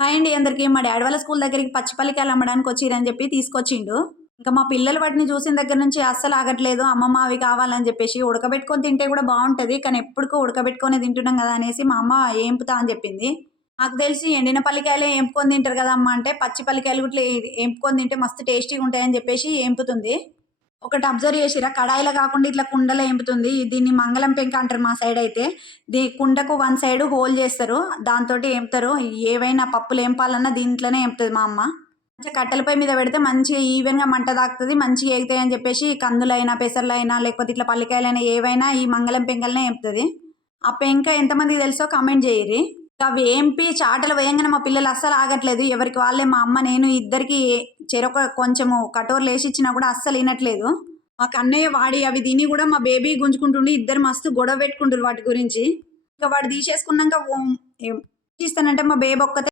Hi అండి అందరికి మా డాడీ వాళ్ళ స్కూల్ దగ్గరికి పచ్చిపల్లికాయలు అమ్మడానికి వచ్చిరని చెప్పి తీసుకొచ్చిండు. ఇంకా మా పిల్లలు వాటిని చూసిన దగ్గర నుంచి అస్సలు ఆగట్లేదు అమ్మమ్మ అవి కావాలని చెప్పేసి ఉడకబెట్టుకొని తింటే కూడా బాగుంటుంది కానీ ఎప్పటికో ఉడకబెట్టుకొని తింటున్నాం కదా అనేసి మా అమ్మ ఏంపుతా అని చెప్పింది. నాకు తెలిసి ఎండిన పల్లికాయలే ఏంపుకొని తింటారు కదా అమ్మ అంటే పచ్చి పల్లికాయలు కూడా ఏంపుకొని తింటే మస్తు టేస్టీగా ఉంటాయని చెప్పేసి ఏంపుతుంది. ఒకటి అబ్జర్వ్ చేసిరా? కడాయిలో కాకుండా ఇట్లా కుండలో ఎంపుతుంది. దీన్ని మంగళం పెంక అంటారు మా సైడ్ అయితే. దీ కుండకు వన్ సైడ్ హోల్ చేస్తారు. దాంతో ఏంపుతారు ఏవైనా పప్పులు ఎంపాలన్నా దీంట్లోనే ఎంపుతుంది మా అమ్మ. మంచిగా కట్టెలపై మీద పెడితే మంచిగా ఈవెన్గా మంట తాకుతుంది. మంచిగా ఎగుతాయి అని చెప్పేసి కందులైనా పెసర్లైనా లేకపోతే ఇట్లా పల్లికాయలైనా ఏవైనా ఈ మంగళం పెంకలనే ఎంపుతుంది. ఆ పెంక ఎంతమందికి తెలుసో కమెంట్ చేయరి అవి ఏంపి చాటలు వేయంగానే మా పిల్లలు అస్సలు ఆగట్లేదు. ఎవరికి వాళ్ళే మా అమ్మ నేను ఇద్దరికి చెరొక కొంచెము కటోర్లు వేసి ఇచ్చినా కూడా అస్సలు వినట్లేదు. మా కన్నయ్య వాడి అవి తిని కూడా మా బేబీ గుంజుకుంటుండి ఇద్దరు మస్తు గొడవ పెట్టుకుంటారు వాటి గురించి. ఇంకా వాడు తీసేసుకున్నాక ఓ- ఏం తీస్తానంటే మా బేబీ ఒక్కతే